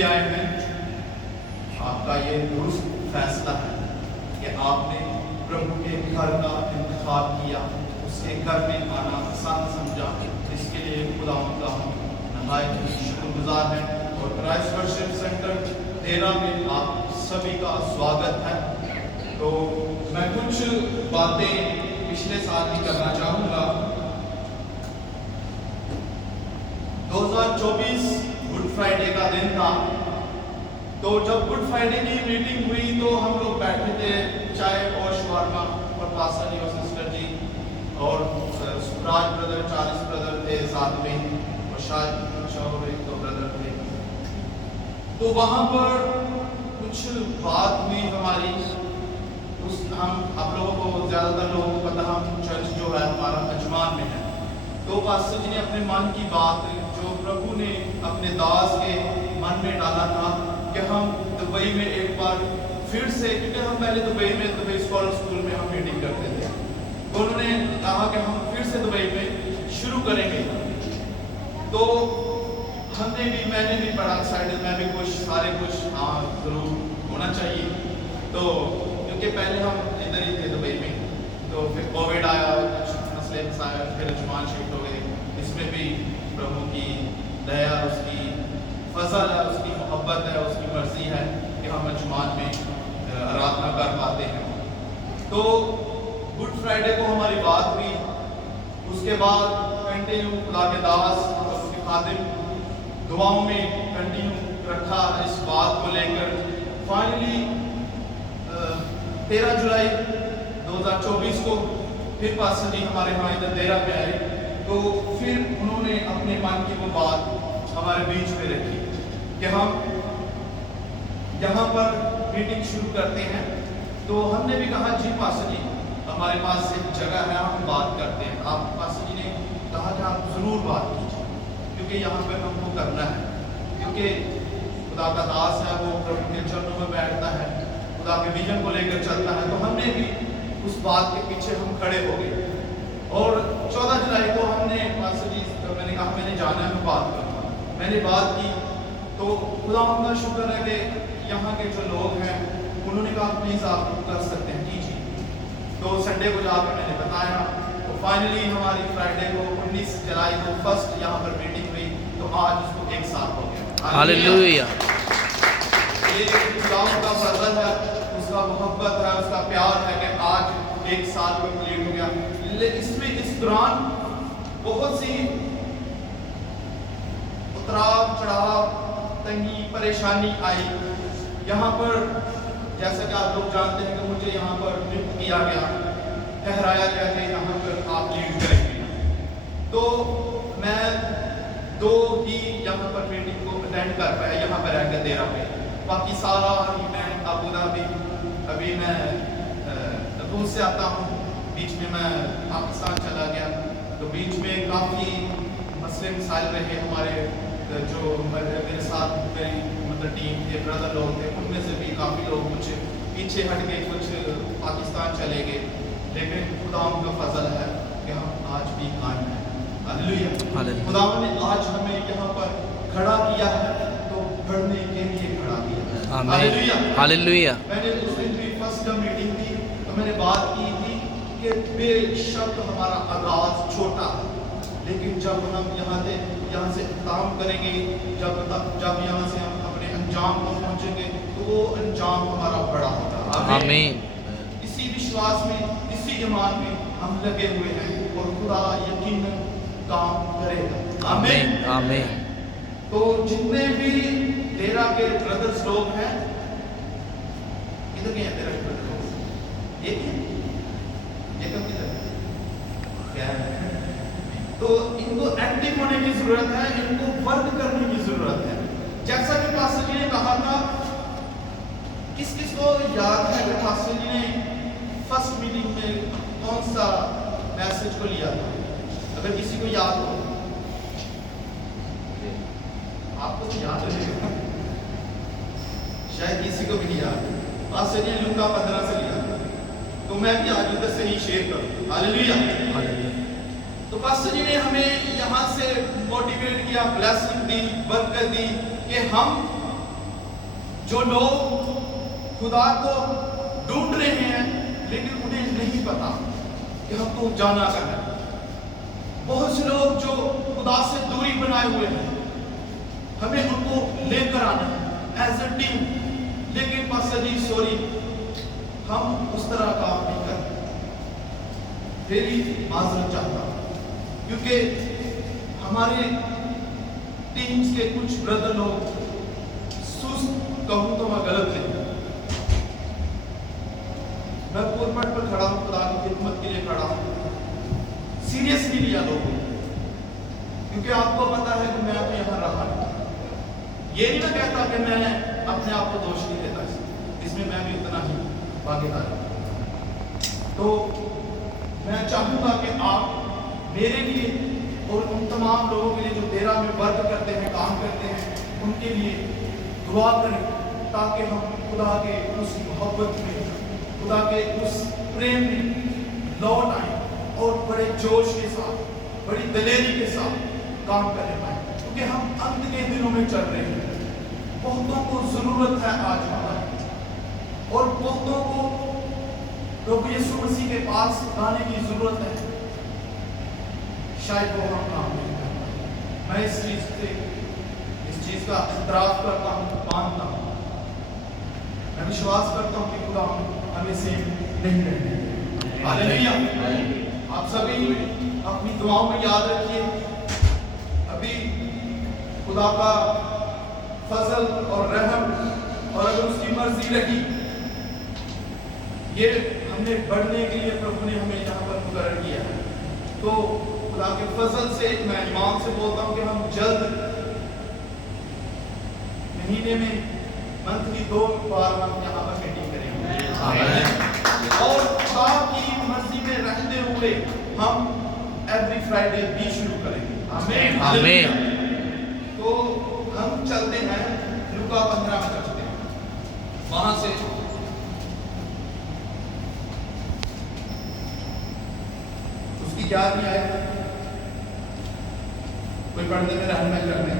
بھی آئے ہیں، آپ کا یہ درست فیصلہ ہے کہ آپ نے پربھو کے گھر کا انتخاب کیا، اس کے گھر میں آنا آسان سمجھا، اس کے لیے خدا کا ہم نہایت شکر گزار ہیں۔ اور کرائسٹ ورشپ سینٹر دیرہ میں آپ سبھی کا سواگت ہے۔ تو میں کچھ باتیں پچھلے سال بھی کرنا چاہوں گا۔ 2024 گڈ فرائیڈے کا دن تھا، تو جب گڈ فرائیڈے کی میٹنگ ہوئی تو ہم لوگ بیٹھے تھے، چائے اور شورما، اور پاسٹر جی اور سسٹر جی اور سپراج بردر، چارلس بردر تھے ساتھ میں، اور شاید اور ایک دو بردر تھے۔ تو وہاں پر کچھ بات ہوئی ہماری، ہم آپ لوگوں کو زیادہ تر لوگوں کو پتہ، ہم چرچ جو ہے ہمارا اجمان میں ہے۔ تو پاسٹر جی نے اپنے من کی بات جو پربھو نے اپنے داس کے من میں ڈالا تھا کہ ہم دبئی میں ایک بار پھر سے، کیونکہ ہم پہلے دبئی اسکالر اسکول میں ہم میٹنگ کرتے تھے، تو انہوں نے کہا کہ ہم پھر سے دبئی میں شروع کریں گے۔ تو ہم نے بھی، میں نے بھی بڑا ایکسائٹڈ، میں بھی خوش، سارے خوش، ہاں ضرور ہونا چاہیے۔ تو کیونکہ پہلے ہم ادھر ہی تھے دبئی میں، تو پھر کووڈ آیا، کچھ مسئلے مسائل، پھر اجمان شفٹ ہو گئے۔ اس میں بھی پربھو کی دیا، اس کی فضل ہے، اس کی محبت ہے، اس کی مرضی ہے کہ ہم اجمان میں آرادھنا کر پاتے ہیں۔ تو گڈ فرائیڈے کو ہماری بات ہوئی، اس کے بعد کنٹینیو خدا کے داس اور اس کے خادم دعاؤں میں کنٹینیو رکھا اس بات کو لے کر۔ فائنلی 13 جولائی 2024 کو پھر پاسٹر جی ہمارے ہاں ادھر دیرہ میں آئے، تو پھر انہوں نے اپنے من کی وہ بات ہمارے بیچ میں رکھی کہ ہم یہاں پر میٹنگ شروع کرتے ہیں۔ تو ہم نے بھی کہا جی پاسٹر جی ہمارے پاس ایک جگہ ہے، ہم بات کرتے ہیں۔ آپ پاسٹر جی نے کہا کہ آپ ضرور بات کیجیے، کیونکہ یہاں پہ ہم کو کرنا ہے، کیونکہ خدا کا داس ہے، وہ پربھو کے چرنوں میں بیٹھتا ہے، خدا کے ویژن کو لے کر چلتا ہے۔ تو ہم نے بھی اس بات کے پیچھے ہم کھڑے ہو گئے، اور 14 جولائی کو ہم نے پاسٹر جی، میں نے کہا میں نے جانا ہے، میں بات کروں گا۔ میں نے بات کی تو خدا کا شکر ہے کہ یہاں کے جو لوگ ہیں انہوں نے کہا پلیز آپ کر سکتے ہیں، کیجیے۔ تو سنڈے کو جا کر میں نے بتایا، تو فائنلی ہماری فرائیڈے کو 19 جولائی کو فرسٹ یہاں پر میٹنگ ہوئی، تو آج اس کو 1 سال ہو گیا۔ ہاللیلویہ! یہ خدا کا فضل ہے، اس کا محبت ہے، اس کا پیار ہے کہ آج 1 سال کمپلیٹ ہو گیا۔ اس میں اس دوران بہت سی اتراو چڑھاؤ، تنگی، پریشانی آئی۔ یہاں پر جیسا کہ آپ لوگ جانتے ہیں کہ مجھے یہاں پر نयुکت کیا گیا، ٹھہرایا گیا کہ یہاں پر آپ لیڈ کریں گے۔ تو میں 2 ہی یہاں پر میٹنگ کو اٹینڈ کر پایا یہاں پر رہ کر دیرہ میں، باقی سارا میں ابو ظہبی، ابھی میں دور سے آتا ہوں، بیچ میں پاکستان چلا گیا، تو بیچ میں کافی مسئلے مسائل رہے ہمارے، جو میرے ساتھ میری مطلب ٹیم تھے، بردر لوگ تھے، ان میں سے بھی کافی لوگ کچھ پیچھے ہٹ گئے، کچھ پاکستان چلے گئے، لیکن خدا کا فضل ہے کہ ہم آج بھی قائم ہیں۔ ہاللیلویہ! خدا نے آج ہمیں یہاں پر کھڑا کیا ہے، تو بڑھنے کے لیے کھڑا کیا ہے۔ آمین! ہاللیلویہ! میں نے اس دن بھی فرسٹ جب میٹنگ تھی تو میں نے بات کی تھی کہ بے شک ہمارا آغاز چھوٹا ہے، لیکن جب ہم یہاں سے اختتام کریں گے، جب یہاں سے ہم اپنے انجام کو پہنچیں گے، تو وہ انجام ہمارا بڑا ہوگا۔ آمین! اسی وشواس میں، اسی ایمان میں ہم لگے ہوئے ہیں، اور خدا یقیناً کام کرے گا۔ آمین! آمین! تو جتنے بھی دیرہ کے بردرز لوگ ہیں، کدھر گئے ہیں دیرہ کے بردرز لوگ؟ ایک ہے؟ ایک ہم کدھر ہے؟ کیا ہے؟ تو ان کو ایکٹیو ہونے کی ضرورت ہے، ان کو ورک کرنے کی ضرورت ہے۔ جیسا کہ پاسٹر جی نے کہا تھا، کس کس کو یاد ہے کہ پاسٹر جی نے فرسٹ میٹنگ میں کون سا میسج کو لیا تھا؟ اگر کسی کو یاد ہو، آپ کو تو یاد رہے گا، شاید کسی کو بھی نہیں یاد۔ پاسٹر جی نے لوکا 15 سے لیا تھا، تو میں بھی آج ادھر سے ہی شیئر کروں۔ ہاللیلویہ! تو پاسٹر جی نے ہمیں یہاں سے موٹیویٹ کیا، بلیسنگ دی، برکت دی کہ ہم जो लोग खुदा को ढूंढ रहे हैं लेकिन उन्हें नहीं पता कि हमको जाना कहाँ है। बहुत से लोग जो खुदा से दूरी बनाए हुए हैं, हमें उनको लेकर आना है एज अ टीम, लेकिन पास्टर जी सॉरी, हम उस तरह काम नहीं करते। मेरी माजरत चाहता हूँ क्योंकि हमारे टीम्स के कुछ ब्रदर लोग सुस्त, कहूँ तो मैं गलत नहीं, मैं पुलपट पर खड़ा हूँ, खुदा की खिदमत के लिए खड़ा हूँ, सीरियसली लिया लोगों, क्योंकि आपको पता है कि मैं अब यहाँ रहा नहीं। ये नहीं मैं कहता कि मैं अपने आप को दोष नहीं देता, इसमें मैं भी इतना ही भागीदार हूँ। तो मैं चाहूँगा कि आप मेरे लिए और उन तमाम लोगों के लिए जो डेरा में वर्क करते हैं, काम करते हैं, उनके लिए दुआ करें ताकि हम खुदा के उस मोहब्बत में, खुदा के उस प्रेम में लौट आए और बड़े जोश के साथ, बड़ी दलेरी के साथ काम करने पाए, क्योंकि हम अंत के दिनों में चल रहे हैं। बहुतों को जरूरत है आज हमारी, और बहुतों को प्रभु यीशु मसीह के पास आने की जरूरत है, शायद वो हम काम नहीं कर पाए। मैं इस चीज का इतराफ करता हूँ, मानता हूँ, मैं विश्वास करता हूँ कि खुदा हमें से नहीं रहने। हालेलुया। आप सभी अपनी दुआओं में याद रखिए, अभी खुदा का फजल और रहम, और अगर उसकी मर्जी रही, ये हमने बढ़ने के लिए प्रभु ने हमें यहाँ पर मुकर्रर किया है, तो खुदा के फजल से मैं ईमान से बोलता हूँ कि हम जल्द महीने में मंथली 2 बार हम यहाँ पर मीटिंग करेंगे, और खुदा की मर्जी में रहते हुए हम एवरी फ्राइडे भी शुरू करेंगे। आमीन आमीन। तो हम चलते हैं लूका 15 में चलते हैं, वहां से उसकी याद नहीं आएगा, कोई पढ़ने में रहना करने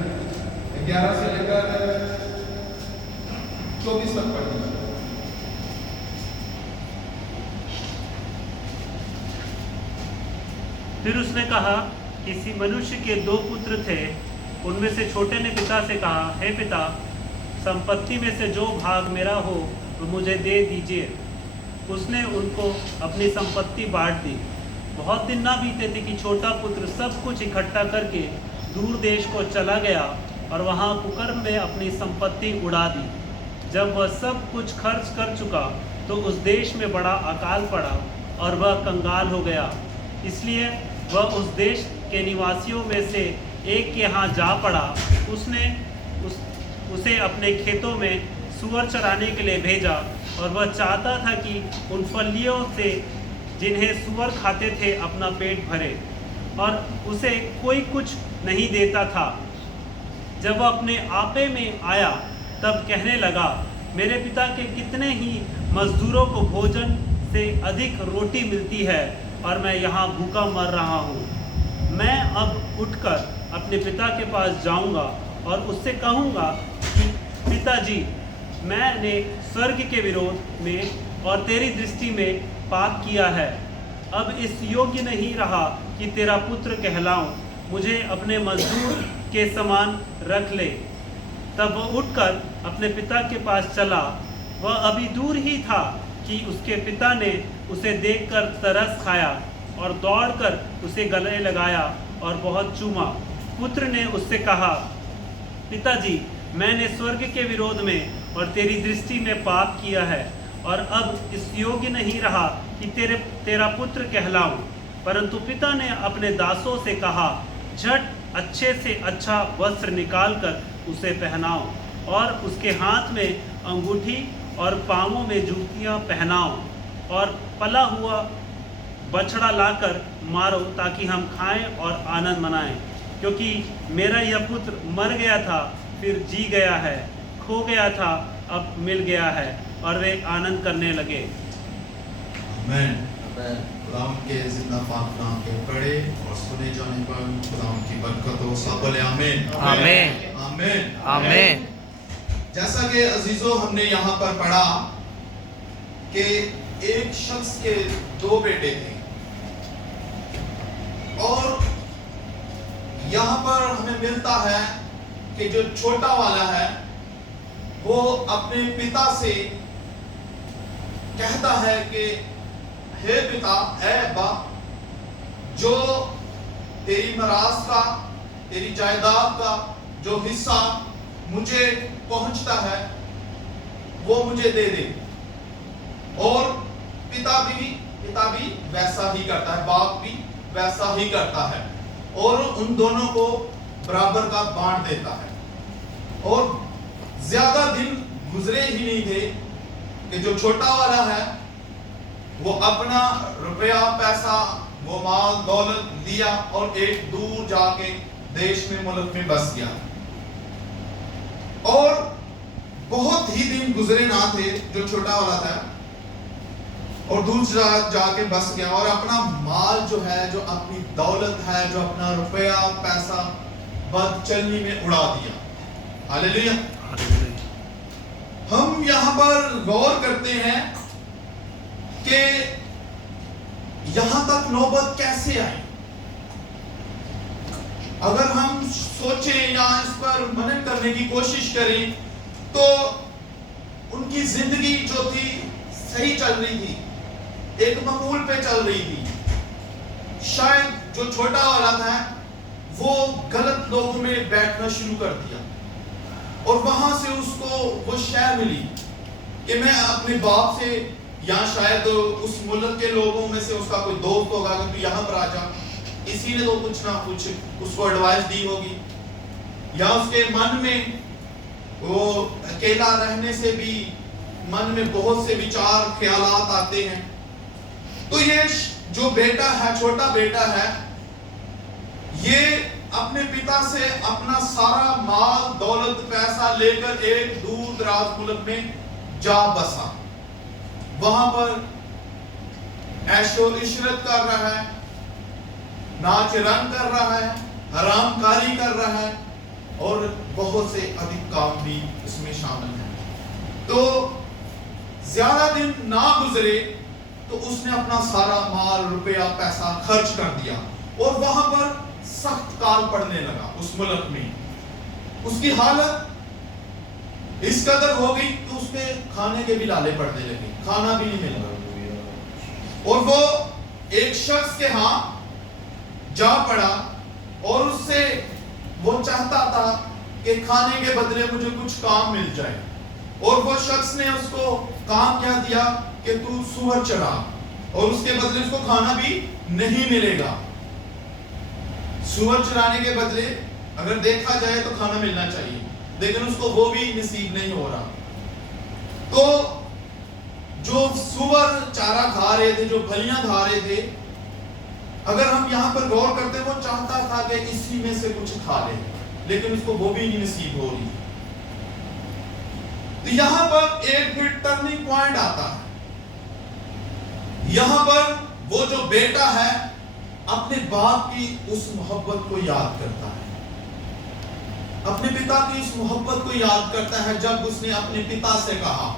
11 से लेकर 24 तक पढ़ लीजिए। फिर उसने कहा, किसी मनुष्य के 2 पुत्र थे, उनमें से छोटे ने पिता से कहा, हे पिता, संपत्ति में से जो भाग मेरा हो वो मुझे दे दीजिए। उसने उनको अपनी संपत्ति बांट दी। बहुत दिन ना बीते थे कि छोटा पुत्र सब कुछ इकट्ठा करके दूर देश को चला गया और वहाँ कुकर्म में अपनी संपत्ति उड़ा दी। जब वह सब कुछ खर्च कर चुका तो उस देश में बड़ा अकाल पड़ा और वह कंगाल हो गया। इसलिए वह उस देश के निवासियों में से एक के यहाँ जा पड़ा। उसने उसे अपने खेतों में सूअर चराने के लिए भेजा, और वह चाहता था कि उन फलियों से जिन्हें सूअर खाते थे अपना पेट भरे, और उसे कोई कुछ नहीं देता था। जब वह अपने आपे में आया तब कहने लगा, मेरे पिता के कितने ही मजदूरों को भोजन से अधिक रोटी मिलती है और मैं यहाँ भूखा मर रहा हूँ। मैं अब उठकर अपने पिता के पास जाऊँगा और उससे कहूँगा कि पिताजी, मैंने स्वर्ग के विरोध में और तेरी दृष्टि में पाप किया है। अब इस योग्य नहीं रहा कि तेरा पुत्र कहलाऊं, मुझे अपने मजदूर के समान रख ले। तब वह उठकर अपने पिता के पास चला। वह अभी दूर ही था कि उसके पिता ने उसे देखकर तरस खाया और दौड़कर उसे गले लगाया और बहुत चूमा। पुत्र ने उससे कहा, पिताजी, मैंने स्वर्ग के विरोध में और तेरी दृष्टि में पाप किया है और अब इस योग्य नहीं रहा कि तेरा पुत्र कहलाऊं। परंतु पिता ने अपने दासों से कहा, झट अच्छे से अच्छा वस्त्र निकालकर उसे पहनाओ और उसके हाथ में अंगूठी और पांवों में जूतियां पहनाओ, और पला हुआ बछड़ा लाकर मारो ताकि हम खाएं और आनंद मनाएं। क्योंकि मेरा यह पुत्र मर गया था, फिर जी गया है, खो गया था, अब मिल गया है। और वे आनंद करने लगे। आमीन। खुदावंद के जिंदा पाक नाम के पढ़े और सुने जाने पर खुदावंद की बरकत हो। सब बोले आमीन। आमीन। आमीन। आमीन। جیسا کہ عزیزو ہم نے یہاں پر پڑھا کہ ایک شخص کے 2 بیٹے تھے، اور یہاں پر ہمیں ملتا ہے کہ جو چھوٹا والا ہے وہ اپنے پتا سے کہتا ہے کہ ہے پتا، اے ابا، جو تیری میراث کا، تیری جائیداد کا جو حصہ مجھے پہنچتا ہے وہ مجھے دے دے۔ اور پتا بھی ویسا ہی کرتا ہے، باپ بھی ویسا ہی کرتا ہے، اور ان دونوں کو برابر کا بانٹ دیتا ہے۔ اور زیادہ دن گزرے ہی نہیں تھے کہ جو چھوٹا والا ہے وہ اپنا روپیہ پیسہ، وہ مال دولت لیا اور ایک دور جا کے دیش میں، ملک میں بس گیا۔ اور بہت ہی دن گزرے نہ تھے، جو چھوٹا والا تھا اور دور جا کے بس گیا، اور اپنا مال جو ہے، جو اپنی دولت ہے، جو اپنا روپیہ پیسہ بد چلنی میں اڑا دیا۔ ہاللیلویہ۔ ہم یہاں پر غور کرتے ہیں کہ یہاں تک نوبت کیسے آئی۔ اگر ہم سوچیں یا اس پر منن کرنے کی کوشش کریں تو ان کی زندگی جو تھی صحیح چل رہی تھی، ایک معمول پہ چل رہی تھی۔ شاید جو چھوٹا والا تھا وہ غلط لوگوں میں بیٹھنا شروع کر دیا، اور وہاں سے اس کو وہ شے ملی کہ میں اپنے باپ سے، یا شاید اس ملک کے لوگوں میں سے اس کا کوئی دوست ہوگا کہ تو یہاں پر آ جا، اسی نے تو کچھ نہ کچھ اس کو ایڈوائز دی ہوگی، یا اس کے من میں وہ اکیلا رہنے سے بھی من میں بہت سے وچار خیالات آتے ہیں۔ تو یہ جو بیٹا ہے، چھوٹا بیٹا ہے، یہ اپنے پتا سے اپنا سارا مال دولت پیسہ لے کر ایک دور دراز ملک میں جا بسا۔ وہاں پر عیش و عشرت کر رہا ہے، ناچ رنگ کر رہا ہے، حرام کاری کر رہا ہے، اور بہت سے ادھک کام بھی اس میں شامل ہیں۔ تو زیادہ دن نہ گزرے تو اس نے اپنا سارا مال روپیہ پیسہ خرچ کر دیا، اور وہاں پر سخت کال پڑنے لگا۔ اس ملک میں اس کی حالت اس قدر ہو گئی کہ اس کے کھانے کے بھی لالے پڑنے لگے، کھانا بھی نہیں ملا، اور وہ ایک شخص کے ہاں جا پڑا، اور اس سے وہ چاہتا تھا کہ کھانے کے بدلے مجھے کچھ کام مل جائے، اور وہ شخص نے اس کو کام کیا دیا کہ تو سور چرا، اور اس کے بدلے اس کو کھانا بھی نہیں ملے گا۔ سور چرانے کے بدلے اگر دیکھا جائے تو کھانا ملنا چاہیے، لیکن اس کو وہ بھی نصیب نہیں ہو رہا۔ تو جو سور چارہ کھا رہے تھے، جو پھلیاں کھا رہے تھے، اگر ہم یہاں پر غور کرتے وہ چاہتا تھا کہ اسی میں سے کچھ کھا لے، لیکن اس کو وہ بھی نہیں نصیب ہو رہی۔ تو یہاں پر ایک پھر ٹرننگ پوائنٹ آتا ہے۔ یہاں پر وہ جو بیٹا ہے اپنے باپ کی اس محبت کو یاد کرتا ہے، اپنے پتا کی اس محبت کو یاد کرتا ہے، جب اس نے اپنے پتا سے کہا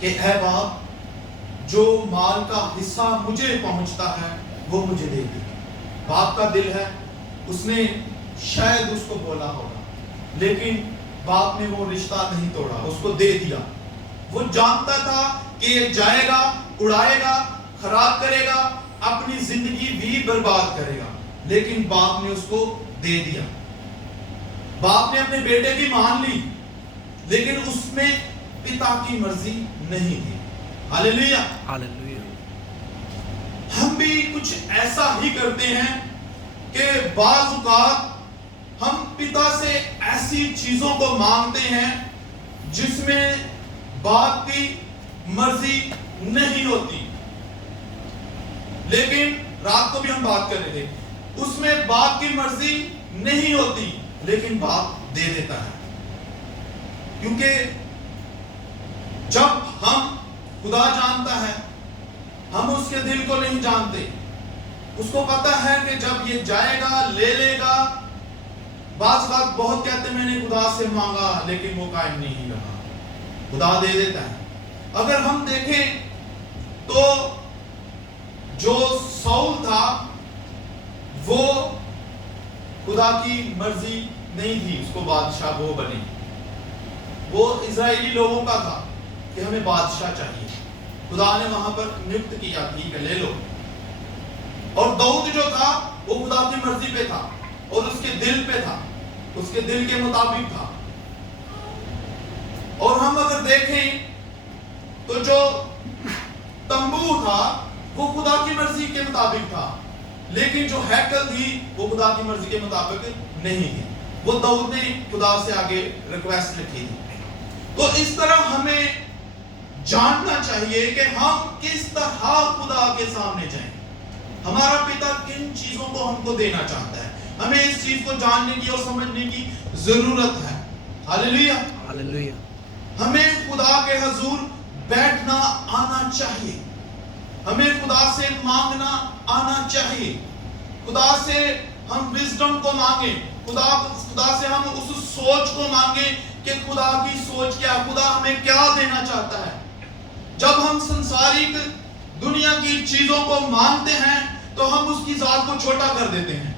کہ اے باپ، جو مال کا حصہ مجھے پہنچتا ہے وہ مجھے دے دے۔ باپ کا دل ہے، اس نے شاید اس کو بولا ہوگا، لیکن باپ نے وہ رشتہ نہیں توڑا، اس کو دے دیا۔ وہ جانتا تھا کہ یہ جائے گا، اڑائے گا، خراب کرے گا، اپنی زندگی بھی برباد کرے گا، لیکن باپ نے اس کو دے دیا۔ باپ نے اپنے بیٹے کی مان لی، لیکن اس میں پتا کی مرضی نہیں تھی۔ ہاللیلویہ۔ ہاللیلویہ۔ ہم بھی کچھ ایسا ہی کرتے ہیں کہ بعض اوقات ہم پتا سے ایسی چیزوں کو مانگتے ہیں جس میں باپ کی مرضی نہیں ہوتی، لیکن رات کو بھی ہم بات کر رہے تھے، اس میں باپ کی مرضی نہیں ہوتی، لیکن باپ دے دیتا ہے۔ کیونکہ جب ہم خدا جانتا ہے، ہم اس کے دل کو نہیں جانتے، اس کو پتا ہے کہ جب یہ جائے گا، لے لے گا، بعض بات بہت کہتے ہیں میں نے خدا سے مانگا لیکن وہ قائم نہیں رہا. خدا دے دیتا ہے. اگر ہم دیکھیں تو جو ساؤل تھا وہ خدا کی مرضی نہیں تھی اس کو بادشاہ وہ بنے. وہ اسرائیلی لوگوں کا تھا کہ ہمیں بادشاہ چاہیے. خدا نے وہاں پر نयुक्त کیا, ٹھیک ہے لے لو. اور داؤد جو تھا وہ خدا کی مرضی پہ تھا اور اس کے دل پہ تھا, اس کے دل کے مطابق تھا. اور ہم اگر دیکھیں تو جو تمبو تھا وہ خدا کی مرضی کے مطابق تھا, لیکن جو ہیکل تھی وہ خدا کی مرضی کے مطابق نہیں تھی. وہ داؤد نے خدا سے آگے ریکویسٹ رکھی تھی. تو اس طرح ہمیں جاننا چاہیے کہ ہم کس طرح خدا کے سامنے جائیں. ہمارا پتا کن چیزوں کو ہم کو دینا چاہتا ہے, ہمیں اس چیز کو جاننے کی اور سمجھنے کی ضرورت ہے. ہاللیلویا, ہاللیلویا. ہمیں خدا کے حضور بیٹھنا آنا چاہیے, ہمیں خدا سے مانگنا آنا چاہیے. خدا سے ہم وزڈم کو مانگیں, خدا سے ہم اس سوچ کو مانگیں کہ خدا کی سوچ کیا, خدا ہمیں کیا دینا چاہتا ہے. جب ہم سنسارک دنیا کی چیزوں کو مانگتے ہیں تو ہم اس کی ذات کو چھوٹا کر دیتے ہیں.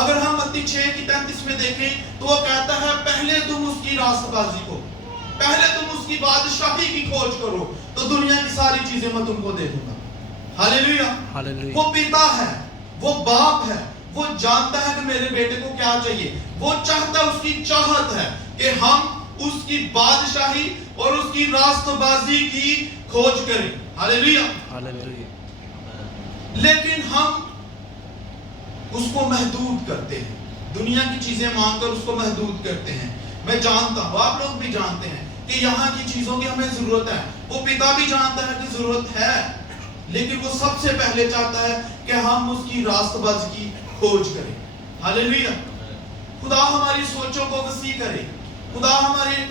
اگر ہم متی 6:33 میں دیکھیں تو وہ کہتا ہے پہلے تم اس کی راست بازی کو, پہلے تم اس کی بادشاہی کی کھوج کرو تو دنیا کی ساری چیزیں میں تم کو دے دوں گا. ہاللیلویا. ہاللیلویا. وہ پتا ہے, وہ باپ ہے, وہ جانتا ہے کہ میرے بیٹے کو کیا چاہیے. وہ چاہتا ہے, اس کی چاہت ہے کہ ہم اس کی بادشاہی اور اس کی راست بازی کی کھوج کریں. ہاللیلویا. ہاللیلویا. لیکن ہم اس کو محدود کرتے ہیں, دنیا کی چیزیں مانگ کر اس کو محدود کرتے ہیں. میں جانتا ہوں, آپ لوگ بھی جانتے ہیں کہ یہاں کی چیزوں کی ہمیں ضرورت ہے. وہ پتا بھی جانتا ہے کہ ضرورت ہے, لیکن وہ سب سے پہلے چاہتا ہے کہ ہم اس کی راست باز کی کھوج کریں. ہاللیلویا. خدا ہماری سوچوں کو وسیع کرے, خدا ہماری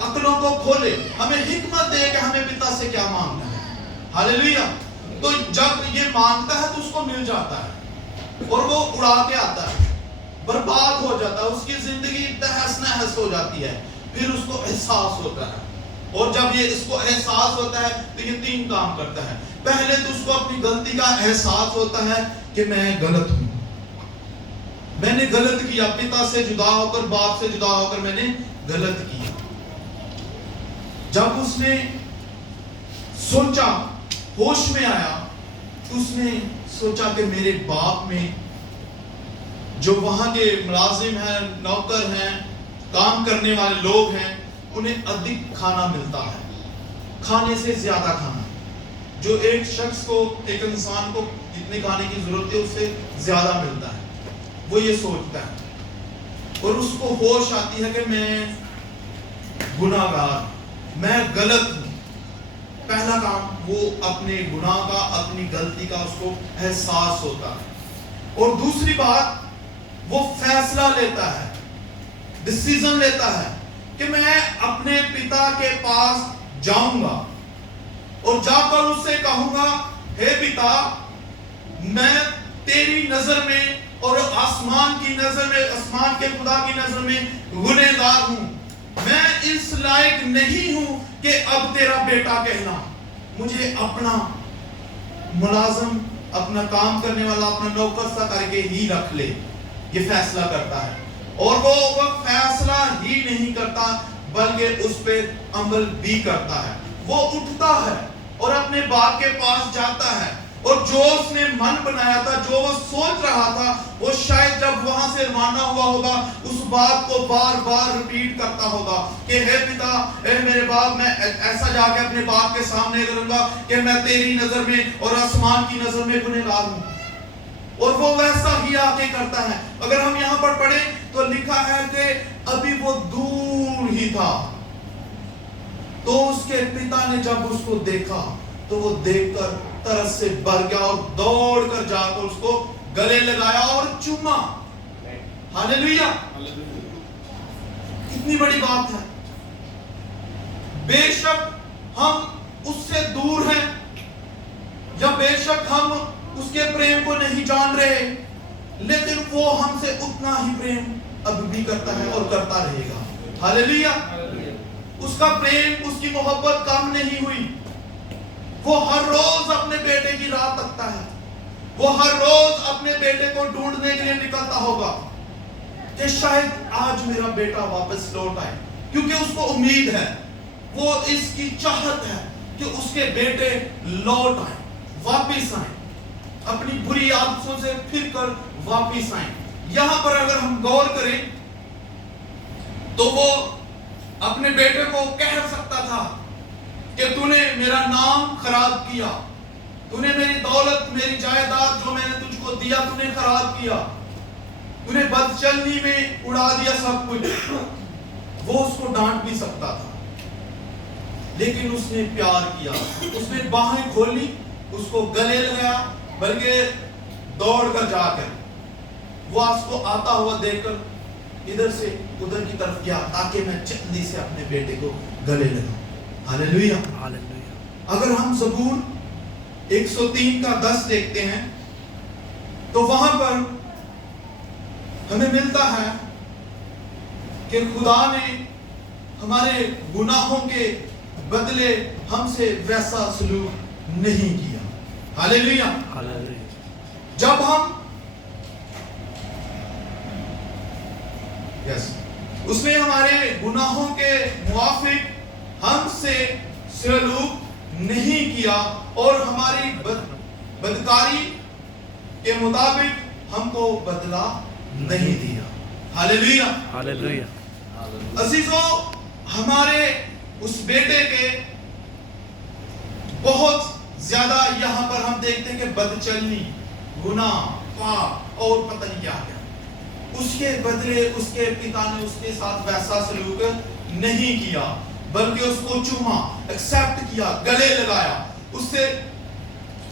عقلوں کو کھولے, ہمیں حکمت دے کہ ہمیں پتا سے کیا مانگنا ہے. ہاللیلویا. تو جب یہ مانگتا ہے تو اس کو مل جاتا ہے اور وہ اڑا کے آتا ہے, برباد ہو جاتا ہے, اس کی زندگی تہس نہس ہو جاتی ہے. پھر اس کو احساس ہوتا ہے, اور جب یہ اس کو احساس ہوتا ہے تو یہ 3 کام کرتا ہے. پہلے تو اس کو اپنی غلطی کا احساس ہوتا ہے کہ میں غلط ہوں, میں نے غلط کیا, پتا سے جدا ہو کر, باپ سے جدا ہو کر میں نے غلط کیا. جب اس نے سوچا, ہوش میں آیا, تو اس نے سوچا کہ میرے باپ میں جو وہاں کے ملازم ہیں, نوکر ہیں, کام کرنے والے لوگ ہیں, انہیں ادھک کھانا ملتا ہے, کھانے سے زیادہ کھانا. جو ایک شخص کو, ایک انسان کو جتنے کھانے کی ضرورت ہے اس سے زیادہ ملتا ہے. وہ یہ سوچتا ہے اور اس کو ہوش آتی ہے کہ میں گناہگار, میں غلط ہوں. پہلا کام وہ اپنے گناہ کا, اپنی غلطی کا اس کو احساس ہوتا ہے. اور دوسری بات وہ فیصلہ لیتا ہے, ڈیسیژن لیتا ہے کہ میں اپنے پتا کے پاس جاؤں گا اور جا کر اس سے کہوں گا ہے پتا, میں تیری نظر میں اور آسمان کی نظر میں, آسمان کے خدا کی نظر میں گنہگار ہوں. میں اس لائق نہیں ہوں کہ اب تیرا بیٹا کہنا. مجھے اپنا ملازم, اپنا کام کرنے والا, اپنا نوکر سا کر کے ہی رکھ لے. یہ فیصلہ کرتا ہے, اور وہ فیصلہ ہی نہیں کرتا بلکہ اس پہ عمل بھی کرتا ہے. وہ اٹھتا ہے اور اپنے باپ کے پاس جاتا ہے, اور جو اس نے من بنایا تھا, جو وہ سوچ رہا تھا, وہ شاید جب وہاں سے روانہ ہوا ہوگا اس بات کو بار بار ریپیٹ کرتا ہوگا کہ ہے پتا, اے میرے باپ, میں ایسا جا کے اپنے باپ کے سامنے کروں گا کہ میں تیری نظر میں اور آسمان کی نظر میں گنہگار ہوں. اور وہ ویسا ہی آگے کرتا ہے. اگر ہم یہاں پر پڑھیں تو لکھا ہے کہ ابھی وہ دور ہی تھا, تو اس کے پتا نے جب اس کو دیکھا تو وہ دیکھ کر ترس سے بھر گیا اور دوڑ کر جا کر اس کو گلے لگایا اور چوما. ہاللیلویا. کتنی بڑی بات ہے. بے شک ہم اس سے دور ہیں, یا بے شک ہم اس کے پریم کو نہیں جان رہے, لیکن وہ ہم سے اتنا ہی پریم अब भी करता है और करता रहेगा। हालेलुया। उसका प्रेम, उसकी मोहब्बत कम नहीं हुई। वो हर रोज अपने बेटे की राह तकता है। वो हर रोज अपने बेटे को ढूंढने के लिए निकलता होगा कि शायद आज मेरा बेटा वापस लौट आए, क्योंकि उसको उम्मीद है, वो इसकी चाहत है कि उसके बेटे लौट आए, वापस आए, अपनी बुरी आदतों से फिर कर वापस आए। यहां पर अगर हम गौर करें तो वो अपने बेटे को कह सकता था कि तूने मेरा नाम खराब किया, तूने मेरी दौलत, मेरी जायदाद जो मैंने तुझको दिया तूने खराब किया, तूने बदचलनी में उड़ा दिया सब कुछ। वो उसको डांट भी सकता था, लेकिन उसने प्यार किया, उसने बाहें खोली, उसको गले लगाया, बल्कि दौड़ कर जाकर वो उसको आता हुआ देखकर इधर से उधर की तरफ गया ताकि मैं जल्दी से अपने बेटे को गले लगाऊं। हालेलुया। हालेलुया। अगर हम ज़बूर 103 का 10 देखते हैं तो वहां पर हमें मिलता है कि खुदा ने हमारे गुनाहों के बदले हमसे वैसा सलूक नहीं किया। हालेलुया। हालेलुया। जब हम उसने हमारे गुनाहों के मुआफिक हमसे सलूक नहीं किया और हमारी बदकारी के मुताबिक हमको बदला नहीं दिया। हालेलुया। हालेलुया। अजीजों, हमारे उस बेटे के बहुत ज्यादा यहाँ पर हम देखते हैं कि बदचलनी, गुनाह, पाप और पता नहीं क्या क्या, उसके बदले उसके पिता ने उसके साथ वैसा सलूक नहीं किया, बल्कि उसको चूमा, एक्सेप्ट किया, गले लगाया। उससे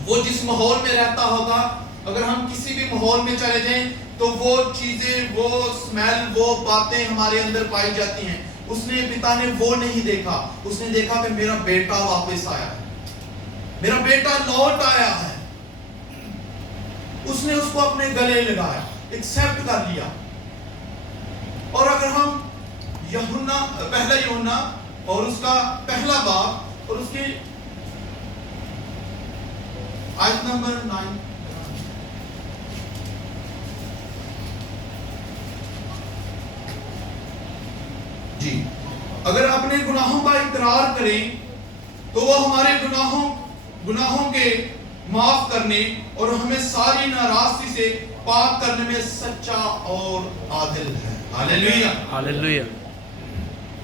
वो जिस माहौल में रहता होगा, अगर हम किसी भी माहौल में चले जाएं तो वो चीजें, वो स्मेल, वो बातें हमारे अंदर पाई जाती हैं। उसने, पिता ने वो नहीं देखा, उसने देखा कि मेरा बेटा वापस आया है, मेरा बेटा लौट आया है। उसने उसको अपने गले लगाया, एक्सेप्ट कर लिया। और अगर हम यूहन्ना, पहला यूहन्ना और उसका पहला बाब और उसकी आयत नंबर 9 जी, अगर अपने गुनाहों का इकरार करें तो वो हमारे गुनाहों के माफ करने और हमें सारी नाराजगी से पाक करने में सच्चा और आदिल है। हालेलुया। हालेलुया।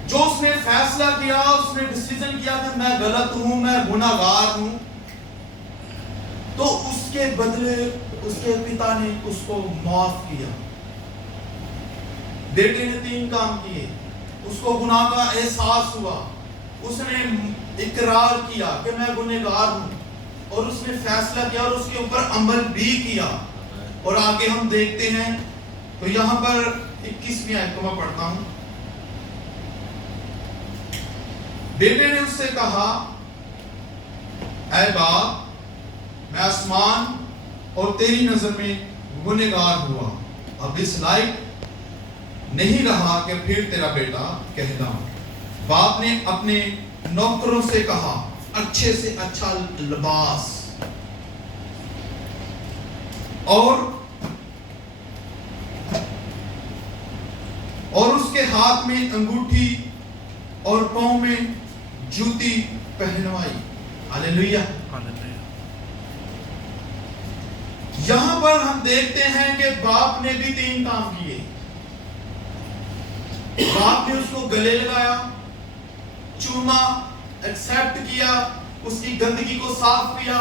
जो उसने फैसला किया, उसने डिसीजन किया कि मैं गलत हूं, मैं गुनाहगार हूं, तो उसके बदले उसके पिता ने उसको माफ किया। बेटे ने 3 काम किए। उसको गुनाह का एहसास हुआ, उसने इकरार किया कि मैं गुनहगार हूं, और उसने फैसला किया और उसके ऊपर अमल भी किया। और आगे हम देखते हैं तो यहां पर 21वीं आयत को मैं पढ़ता हूं। बेटे ने उससे कहा, ऐ बाप, मैं आसमान और तेरी नजर में गुनहगार हुआ, अब इस लायक नहीं रहा कि फिर तेरा बेटा कहलाऊं। बाप ने अपने नौकरों से कहा, अच्छे से अच्छा लिबास और उसके हाथ में अंगूठी और पांव में जूती पहनवाई। हालेलुया। हालेलुया। यहां पर हम देखते हैं कि बाप ने भी 3 काम किए। बाप ने उसको गले लगाया, चूमा, एक्सेप्ट किया, उसकी गंदगी को साफ किया,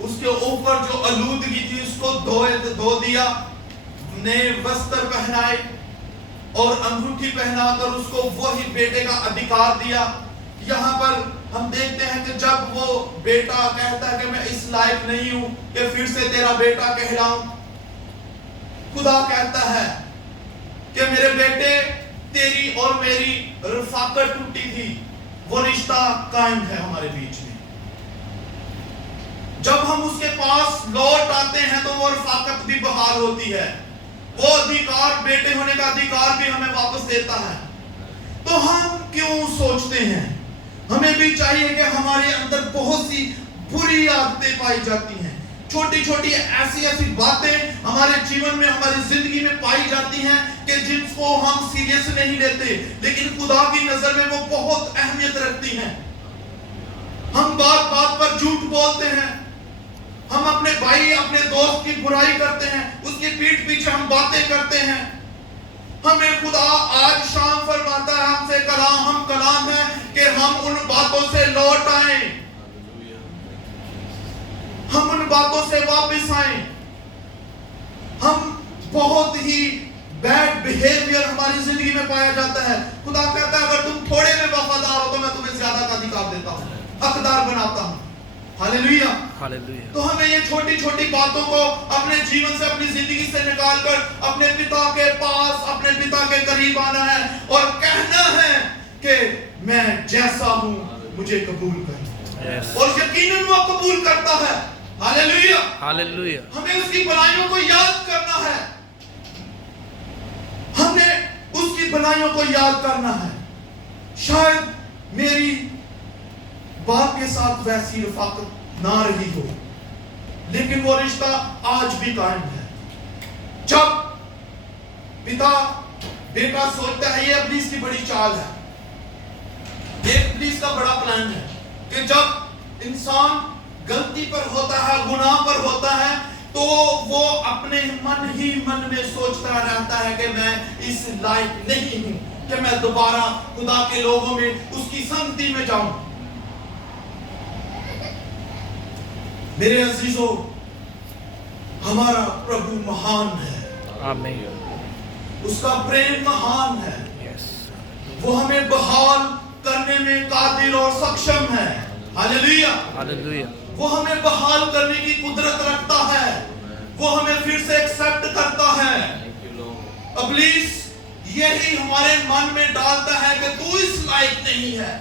उसके ऊपर जो आलूदगी थी उसको धो दिया, नए वस्त्र पहनाए और अंगूठी पहनाकर उसको वही बेटे का अधिकार दिया। यहाँ पर हम देखते हैं कि जब वो बेटा कहता है कि मैं इस लायक नहीं हूं कि फिर से तेरा बेटा कहलाऊं, खुदा कहता है कि मेरे बेटे, तेरी और मेरी रफाकत टूटी थी, वो रिश्ता कायम है हमारे बीच में। जब हम उसके पास लौट आते हैं तो वो रफाकत भी बहाल होती है, वो अधिकार, बेटे होने का अधिकार भी हमें वापस देता है। तो हम क्यों सोचते हैं? हमें भी चाहिए कि हमारे अंदर बहुत सी बुरी आदतें पाई जाती हैं, छोटी छोटी ऐसी बातें हमारे जीवन में, हमारी जिंदगी में पाई जाती हैं कि जिनको हम सीरियस नहीं लेते, लेकिन खुदा की नजर में वो बहुत अहमियत रखती हैं। हम बात बात पर झूठ बोलते हैं, हम अपने भाई, अपने दोस्त की बुराई करते हैं, उसकी पीठ पीछे हम बातें करते हैं। हमें खुदा आज शाम फरमाता है हमसे, कलाम है कि हम उन बातों से लौट आएं, हम उन बातों से वापस आएं। हम बहुत ही बैड बिहेवियर हमारी जिंदगी में पाया जाता है। खुदा कहता है अगर तुम थोड़े में वफादार हो तो मैं तुम्हें ज्यादा का अधिकार देता हूं, हकदार बनाता हूं। Hallelujah, hallelujah. तो हमें ये छोटी छोटी बातों को अपने जीवन से, अपनी जिंदगी से निकालकर अपने पिता के पास, अपने पिता के करीब आना है और कहना है कि मैं जैसा हूं मुझे कबूल कर। Yes. और यकीनन वो कबूल करता है। Hallelujah, hallelujah. हमें उसकी भलाइयों को याद करना है, हमें उसकी भलाइयों को याद करना है। शायद मेरी बाप के साथ वैसी रफाकत ना रही हो, लेकिन वो रिश्ता आज भी कायम है। जब पिता बेटा सोचता है, ये इब्लीस की बड़ी चाल है, ये इब्लीस का बड़ा प्लान है कि जब इंसान गलती पर होता है, गुनाह पर होता है, तो वो अपने मन ही मन में सोचता रहता है कि मैं इस लायक नहीं हूं कि मैं दोबारा खुदा के लोगों में उसकी संगति में जाऊं। मेरे अजीजों, हमारा प्रभु महान है, आमीन। उसका प्रेम महान है, यस। वो हमें बहाल करने में कादिर और सक्षम है। Hallelujah, hallelujah. वो हमें बहाल करने की कुदरत रखता है, वो हमें फिर से एक्सेप्ट करता है। इब्लीस यही हमारे मन में डालता है कि तू इस लायक नहीं है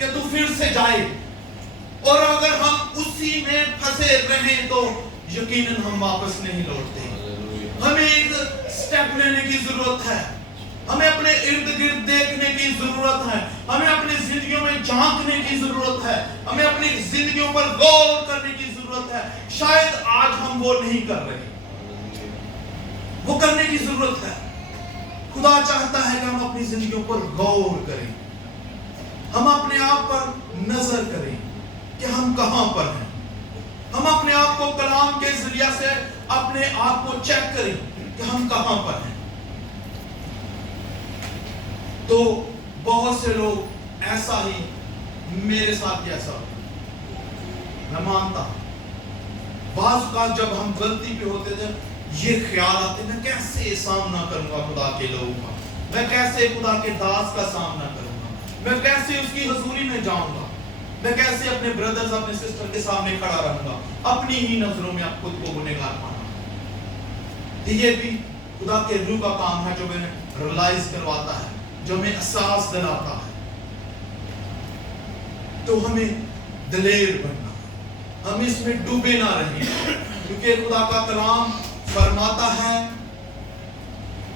कि तू फिर से जाए, और अगर हम उसी में फंसे रहें तो यकीनन हम वापस नहीं लौटते। हमें एक स्टेप लेने की जरूरत है, हमें अपने इर्द गिर्द देखने की जरूरत है, हमें अपनी जिंदगियों में झांकने की जरूरत है, हमें अपनी जिंदगियों पर गौर करने की जरूरत है। शायद आज हम वो नहीं कर रहे, वो करने की जरूरत है। खुदा चाहता है कि हम अपनी जिंदगियों पर गौर करें, हम अपने आप पर नजर करें कि हम कहां पर हैं। हम अपने आप को कलाम के जरिया से अपने आप को चेक करें कि हम कहां पर हैं। तो बहुत से लोग ऐसा ही मेरे साथ जैसा, मैं मानता बाज़ का जब हम गलती पे होते थे, ये ख्याल आते मैं कैसे सामना करूंगा खुदा के लोगों का, मैं कैसे खुदा के दास का सामना करूंगा, मैं कैसे उसकी हजूरी में जाऊंगा, मैं कैसे अपने ब्रदर्स, अपने सिस्टर के सामने खड़ा रहूंगा, अपनी ही नजरों में आप खुद को गुनहगार पाना। तो ये भी खुदा के रूह का काम है जो हमें रियलाइज करवाता है, जो हमें एहसास दिलाता है। तो हमें दलेर बनना, हम इसमें डूबे ना रहें, क्योंकि खुदा का कलाम फरमाता है,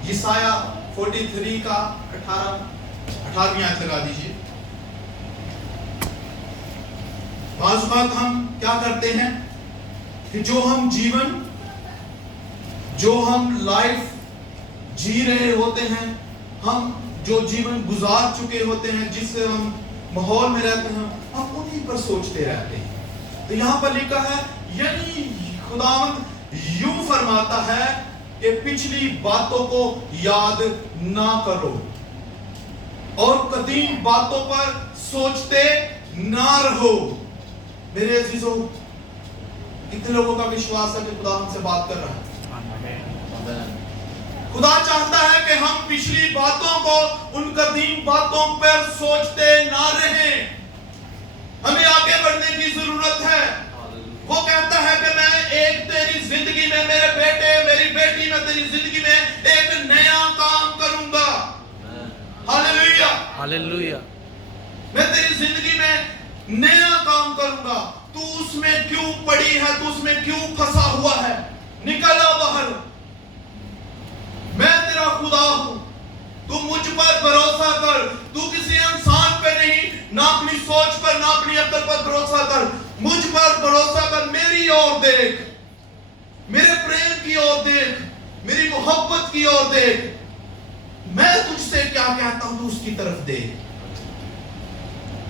यसाया 43 का 18वीं आयत लगा दीजिए। बाज़ बात हम क्या करते हैं कि जो हम लाइफ जी रहे होते हैं, हम जो जीवन गुजार चुके होते हैं, जिससे हम माहौल में रहते हैं, हम उन्हीं पर सोचते रहते हैं। तो यहां पर लिखा है, यानी खुदावंद यूं फरमाता है कि पिछली बातों को याद ना करो और कदीम बातों पर सोचते ना रहो। मेरे अजीजों, कितने लोगों का विश्वास है कि खुदा हमसे बात कर रहा है? खुदा चाहता है कि हम पिछली बातों को, उन कदीम बातों पर सोचते ना रहें। हमें आगे बढ़ने की जरूरत है। वो कहता है कि मैं एक तेरी जिंदगी में, मेरे बेटे, मेरी बेटी, मैं तेरी जिंदगी में एक नया काम करूंगा। Hallelujah, hallelujah. मैं तेरी जिंदगी में नया काम करूंगा। तू उसमें क्यों पड़ी है? तू उसमें क्यों फंसा हुआ है? निकल आ बाहर। तेरा खुदा हूं, तू मुझ पर भरोसा कर, तू किसी इंसान पे नहीं, ना अपनी सोच पर, ना अपनी अक्ल पर भरोसा कर, मुझ पर भरोसा कर, मेरी ओर देख, मेरे प्रेम की ओर देख, मेरी मोहब्बत की ओर देख, मैं तुझसे क्या कहता हूं उसकी तरफ देख।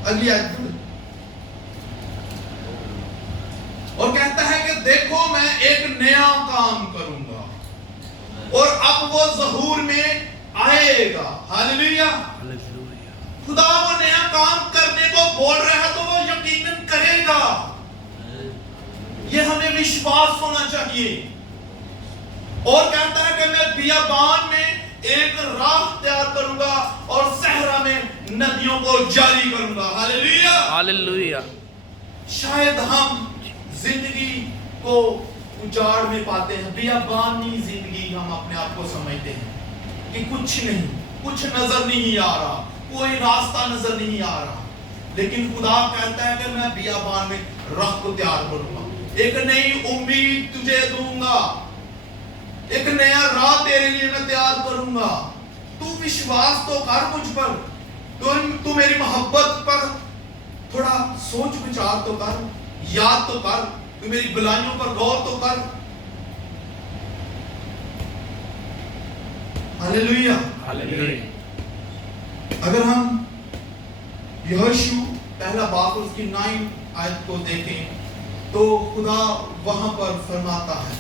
अगली आयत और कहता है कि देखो मैं एक नया काम करूंगा और अब वो ज़हूर में आएगा। हालेलुया। हालेलुया। खुदा वो नया काम करने को बोल रहा है तो वो यकीनन करेगा, ये हमें विश्वास होना चाहिए। और कहता है कि मैं बियाबान में एक राह तैयार करूंगा और सहरा में नदियों को जारी करूंगा। हालेलुया। हालेलुया। शायद हम जिंदगी को उजाड़ में पाते हैं, बियाबानी जिंदगी हम अपने आप को समझते हैं कि कुछ नहीं, कुछ नजर नहीं आ रहा, कोई रास्ता नजर नहीं आ रहा, लेकिन खुदा कहता है कि मैं बियाबान में राह को तैयार करूंगा, एक नई उम्मीद तुझे दूंगा, एक नया राह तेरे लिए मैं तैयार करूंगा। तू विश्वास तो कर मुझ पर, तू मेरी मोहब्बत पर थोड़ा सोच विचार तो कर, याद तो कर, तू मेरी बुराइयों पर गौर तो कर। हालेलुया। हालेलुया। अगर हम यहोशू पहला बाब उसकी 9 आयत को देखें तो खुदा वहां पर फरमाता है,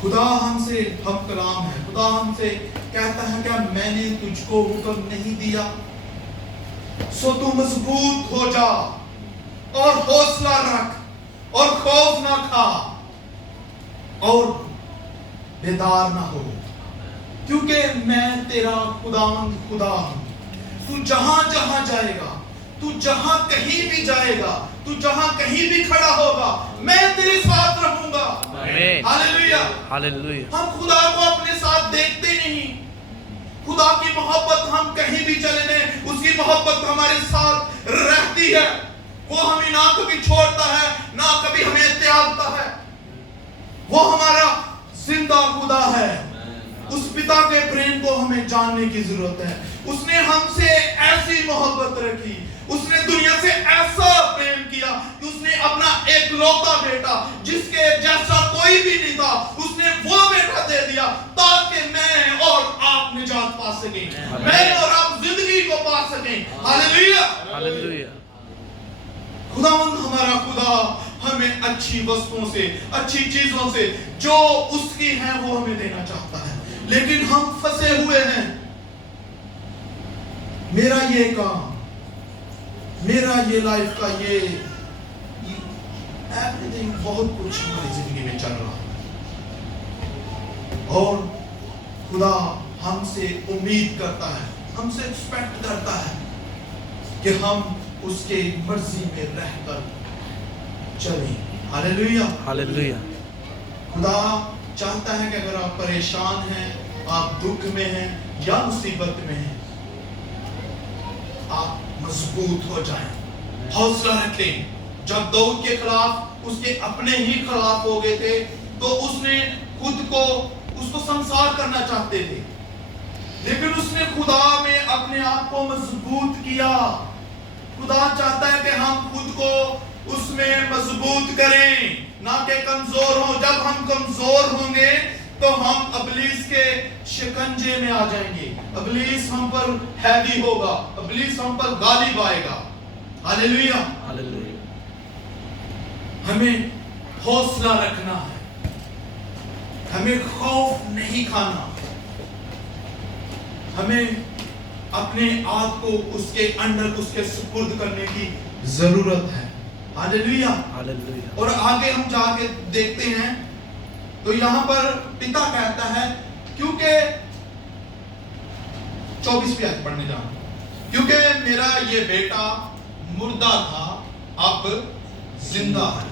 खुदा हमसे हम कलाम है, खुदा हमसे कहता है क्या मैंने तुझको हुक्म नहीं दिया, सो तू मजबूत हो जा और हौसला रख और खौफ ना खा और बेदार ना हो, क्योंकि मैं तेरा खुदा हूं। तू जहां जहां जाएगा, तू जहां कहीं भी जाएगा, तू जहां कहीं भी खड़ा होगा, मैं तेरे साथ रहूंगा। हालेलुया। हालेलुया। हम खुदा को अपने साथ देखते नहीं, खुदा की मोहब्बत हम कहीं भी चले जाएं, उसकी मोहब्बत हमारे साथ रहती है, वो हमें ना कभी छोड़ता है ना कभी हमें त्यागता है, वो हमारा जिंदा खुदा है। उस पिता के प्रेम को हमें जानने की जरूरत है। उसने हमसे ऐसी मोहब्बत रखी, उसने दुनिया से ऐसा प्रेम किया कि उसने अपना एकलौता बेटा जिसके जैसा कोई भी नहीं था, उसने वो बेटा दे दिया ताकि मैं और आप निजात पा सकें, मैं और आप जिंदगी को पा सकें। हालेलुया। हालेलुया। खुदावंद हमारा खुदा हमें अच्छी वस्तुओं से, अच्छी चीजों से जो उसकी है वो हमें देना चाहता है, लेकिन हम फंसे हुए हैं। मेरा ये काम, मेरा ये लाइफ का ये एवरीथिंग, बहुत कुछ हमारी जिंदगी में चल रहा है और खुदा हमसे उम्मीद करता है, हमसे एक्सपेक्ट करता है कि हम उसके मर्जी में रहकर चलें। हालेलुया। हालेलुया। खुदा चाहता है कि अगर आप परेशान हैं, आप दुख में हैं या मुसीबत में हैं, आप मजबूत हो जाएं, हौसला रखें। जब दाऊद के खिलाफ उसके अपने ही खिलाफ हो गए थे तो उसने खुद को, उसको संसार करना चाहते थे, लेकिन उसने खुदा में अपने आप को मजबूत किया। खुदा चाहता है कि हम खुद को उसमें मजबूत करें, ना कि कमजोर हो। जब हम कमजोर होंगे तो हम इब्लीस के शिकंजे में आ जाएंगे, इब्लीस हम पर हैवी होगा, इब्लीस हम पर गालिब आएगा। हालेलुया। हालेलुया। हमें हौसला रखना है, हमें खौफ नहीं खाना, हमें अपने आप को उसके अंडर, उसके सुपुर्द करने की जरूरत है। हालेलुया। हालेलुया। और आगे हम जाके देखते हैं तो यहां पर पिता कहता है, क्योंकि 24वीं आयत पढ़ने जा, क्योंकि मेरा ये बेटा मुर्दा था अब जिंदा है,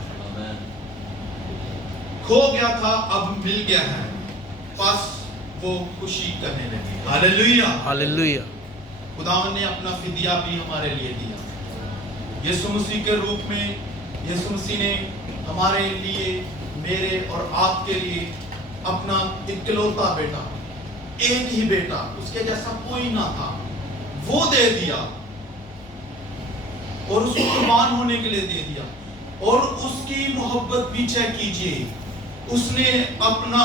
खो गया था अब मिल गया है, बस वो खुशी करने लगे। हालेलुया। हालेलुया। खुदावन ने अपना फिदिया भी हमारे लिए दिया, यीशु मसीह के रूप में। यीशु मसीह ने हमारे लिए, मेरे और आपके लिए अपना इकलौता बेटा, एक ही बेटा, उसके जैसा कोई ना था, वो दे दिया और उसको कुर्बान होने के लिए दे दिया। और उसकी मोहब्बत भी चेक कीजिए, उसने अपना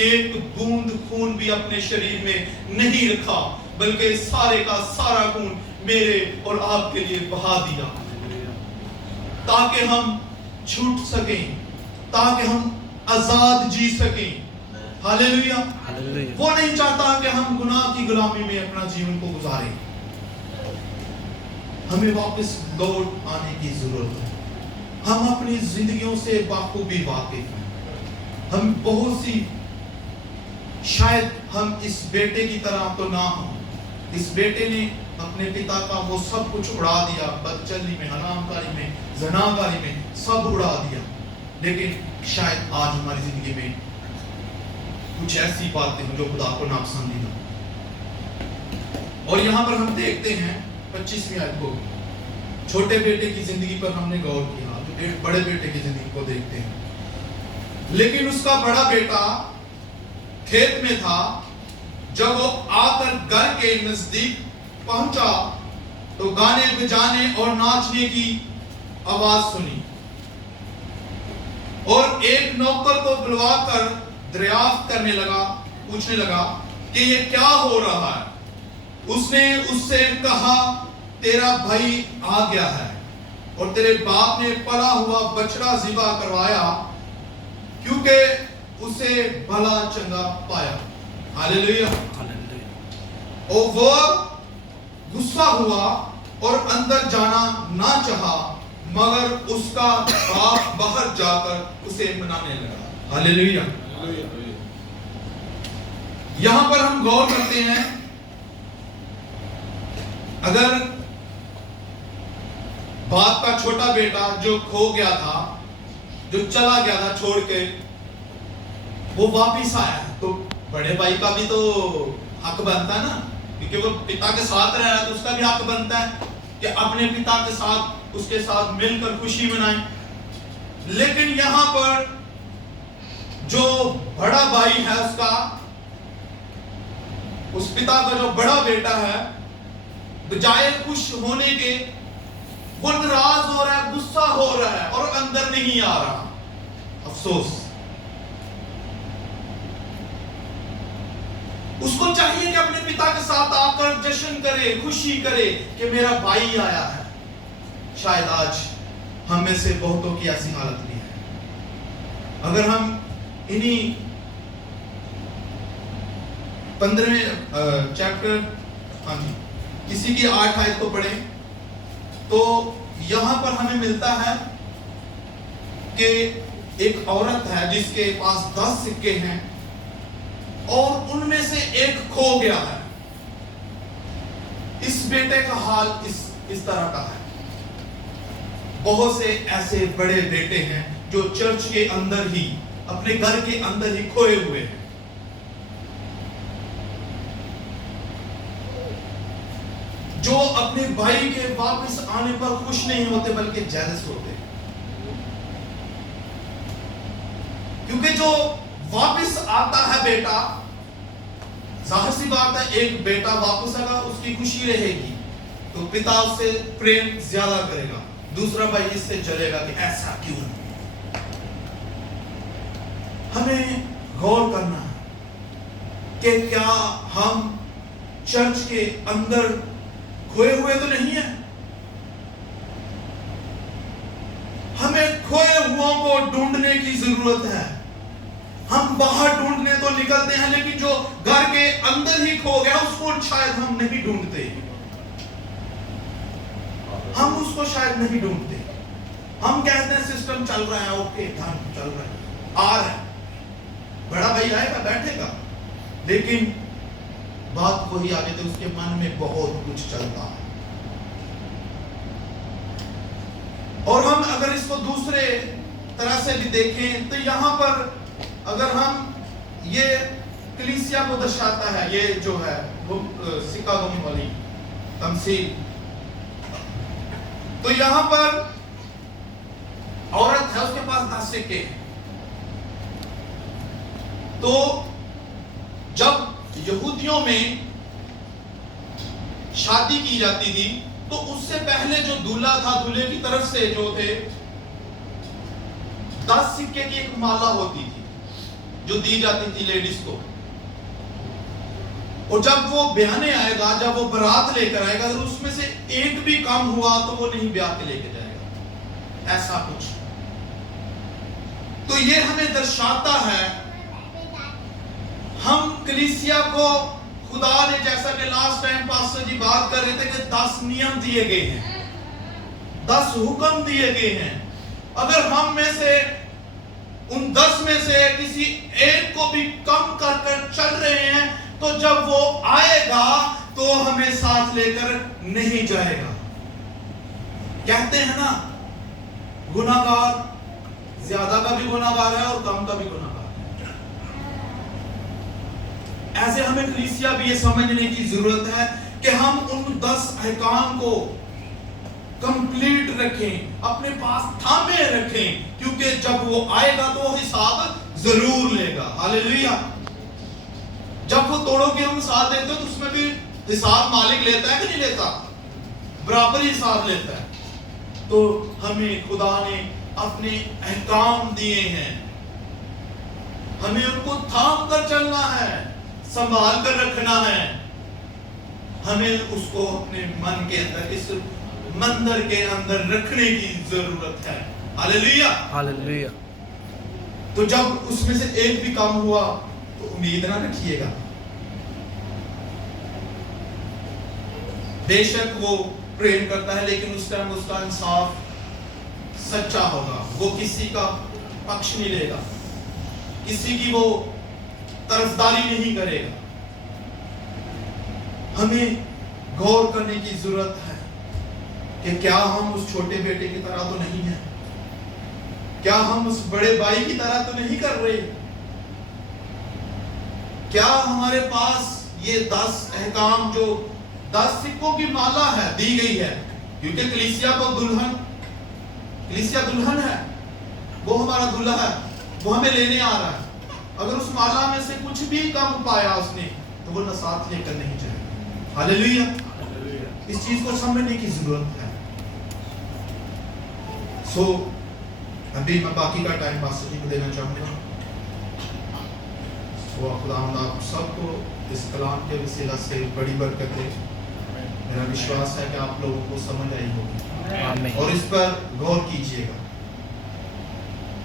एक बूंद खून भी अपने शरीर में नहीं रखा, बल्कि सारे का सारा खून मेरे और आपके लिए बहा दिया, ताकि हम छूट सकें, ताकि हम आजाद जी सकें। हालेलुया। हालेलुया। वो नहीं चाहता कि हम गुनाह की गुलामी में अपना जीवन को गुजारें। हमें वापस लौट आने की जरूरत है। हम अपनी जिंदगियों से बाखूबी वाकिफ हैं। हम बहुत सी, शायद हम इस बेटे की तरह तो ना हो। इस बेटे ने अपने पिता का वो सब कुछ उड़ा दिया, बदचली में, हरामकारी में, ज़नाकारी में, सब उड़ा दिया। लेकिन शायद आज हमारी जिंदगी में कुछ ऐसी बातें हैं जो खुदा को नापसंदीदा। और यहाँ पर हम देखते हैं 25वीं आयत को, छोटे बेटे की जिंदगी पर हमने गौर किया, बड़े बेटे की जिंदगी को देखते हैं। लेकिन उसका बड़ा बेटा खेत में था। जब वो आकर घर के नजदीक पहुंचा तो गाने बजाने और नाचने की आवाज सुनी और एक नौकर को बुलवाकर दरियाफ्त करने लगा, पूछने लगा कि ये क्या हो रहा है। उसने उससे कहा, तेरा भाई आ गया है और तेरे बाप ने पला हुआ बछड़ा ज़िबा करवाया, क्योंकि उसे भला चंगा पाया। हालेलुया। हालेलुया। और वो गुस्सा हुआ और अंदर जाना ना चाहा, मगर उसका बाप बाहर जाकर उसे मनाने लगा। हालेलुया। यहां पर हम गौर करते हैं, अगर बाप का छोटा बेटा जो खो गया था, जो चला गया था छोड़ के, वो वापिस आया तो बड़े भाई का भी तो हक बनता है ना, क्योंकि वो पिता के साथ रह रहा है तो उसका भी हक बनता है कि अपने पिता के साथ, उसके साथ मिलकर खुशी मनाए। लेकिन यहां पर जो बड़ा भाई है उसका, उस पिता का जो बड़ा बेटा है, बजाय खुश होने के वो नाराज हो रहा है, गुस्सा हो रहा है और अंदर नहीं आ रहा। अफसोस। उसको चाहिए कि अपने पिता के साथ आकर जश्न करे, खुशी करे कि मेरा भाई आया है। शायद आज हम में से बहुतों की ऐसी हालत भी है। अगर हम इन्हीं 15वें चैप्टर, हाँ जी, किसी की 8 आयत को पढ़ें तो यहां पर हमें मिलता है कि एक औरत है जिसके पास 10 सिक्के हैं और उनमें से एक खो गया है। इस बेटे का हाल इस तरह का है। बहुत से ऐसे बड़े बेटे हैं जो चर्च के अंदर ही, अपने घर के अंदर ही खोए हुए हैं। जो अपने भाई के वापस आने पर खुश नहीं होते बल्कि जेलस होते हैं, क्योंकि जो वापस आता है बेटा, जाहिर सी बात है, एक बेटा वापस आएगा, उसकी खुशी रहेगी तो पिता उससे प्रेम ज्यादा करेगा। दूसरा भाई इससे जलेगा कि ऐसा क्यों। हमें गौर करना है कि क्या हम चर्च के अंदर खोए हुए तो नहीं है। हमें खोए हुओं को ढूंढने की जरूरत है। हम बाहर ढूंढने तो निकलते हैं, लेकिन जो घर के अंदर ही खो गया उसको शायद हम नहीं ढूंढते। हम उसको शायद नहीं ढूंढते। हम कहते हैं सिस्टम चल रहा है, ओके धन चल रहा है, आ रहा है, बड़ा भाई आएगा बैठेगा, लेकिन बात वही आगे तो उसके मन में बहुत कुछ चलता है। और हम अगर इसको दूसरे तरह से भी देखें तो यहां पर अगर हम ये कलीसिया को दर्शाता है, ये जो है वो सिक्का गुम वाली तमसील, तो यहां पर औरत है, उसके पास 10 सिक्के हैं। تو جب یہودیوں میں شادی کی جاتی تھی تو اس سے پہلے جو دولہا تھا, دولہے کی طرف سے جو تھے 10 سکے کی ایک مالا ہوتی تھی جو دی جاتی تھی لیڈیز کو, اور جب وہ بیانے آئے گا, جب وہ برات لے کر آئے گا, اگر اس میں سے ایک بھی کم ہوا تو وہ نہیں بیاہ کے لے کے جائے گا, ایسا کچھ. تو یہ ہمیں درشاتا ہے, ہم کلیسیا کو خدا نے, جیسا کہ لاسٹ ٹائم پاسٹر جی بات کر رہے تھے کہ 10 نیم دیے گئے ہیں, 10 حکم دیے گئے ہیں. اگر ہم میں سے ان 10 میں سے کسی ایک کو بھی کم کر کر چل رہے ہیں تو جب وہ آئے گا تو ہمیں ساتھ لے کر نہیں جائے گا. کہتے ہیں نا گناہگار زیادہ کا بھی گناہگار ہے اور کم کا بھی گناہگار ہے. ایسے ہمیں کلیسیا بھی یہ سمجھنے کی ضرورت ہے کہ ہم ان 10 احکام کو کمپلیٹ رکھیں, اپنے پاس تھامے رکھیں, کیونکہ جب وہ آئے گا تو وہ حساب ضرور لے گا. ہاللیلویہ. جب وہ توڑوں کے ہم ساتھ دیتے ہیں تو اس میں بھی حساب مالک لیتا ہے کہ نہیں لیتا, برابر حساب لیتا ہے. تو ہمیں خدا نے اپنے احکام دیے ہیں, ہمیں ان کو تھام کر چلنا ہے, سنبھال کر رکھنا ہے. ہمیں اس کو اپنے من کے اندر, اس مندر کے اندر رکھنے کی ضرورت ہے. ہاللیلویہ ہاللیلویہ. تو جب اس میں سے ایک بھی کم ہوا تو امید نہ رکھیے گا. بے شک وہ پریم کرتا ہے, لیکن اس ٹائم اس کا انصاف سچا ہوگا. وہ کسی کا پکش نہیں لے گا, کسی کی وہ طرفداری نہیں کرے گا. ہمیں غور کرنے کی ضرورت ہے کہ کیا ہم اس چھوٹے بیٹے کی طرح تو نہیں ہیں, کیا ہم اس بڑے بھائی کی طرح تو نہیں کر رہے, کیا ہمارے پاس یہ 10 احکام جو 10 سکوں کی مالا ہے دی گئی ہے, کیونکہ کلیسیا کو کلیسیا دلہن ہے, وہ ہمارا دلہا ہے, وہ ہمیں لینے آ رہا ہے. اگر اس مالا میں سے کچھ بھی کم پایا اس نے تو وہ نہ ساتھ لے کر نہیں جائے. ہاللیلویہ. اس چیز کو سمجھنے کی ضرورت ہے. سو ابھی میں باقی کا ٹائم پاسٹر جی کو دینا چاہوں گا. خداوند آپ سب کو اس کلام کے وسیلہ سے بڑی برکت دے. میرا وشواس ہے کہ آپ لوگوں کو سمجھ آئی ہوگی اور اس پر غور کیجئے گا.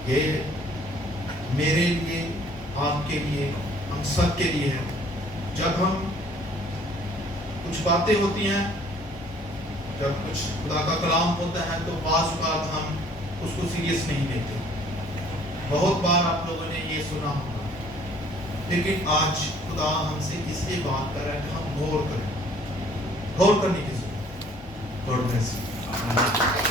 یہ میرے لیے, آپ کے لیے, ہم سب کے لیے ہے. جب ہم کچھ باتیں ہوتی ہیں, جب کچھ خدا کا کلام ہوتا ہے تو بعض اوقات ہم اس کو سیریس نہیں لیتے. بہت بار آپ لوگوں نے یہ سنا ہوگا, لیکن آج خدا ہم سے اس لیے بات کر رہا ہے کہ ہم غور کریں, غور کرنے کی ضرورت. God bless you.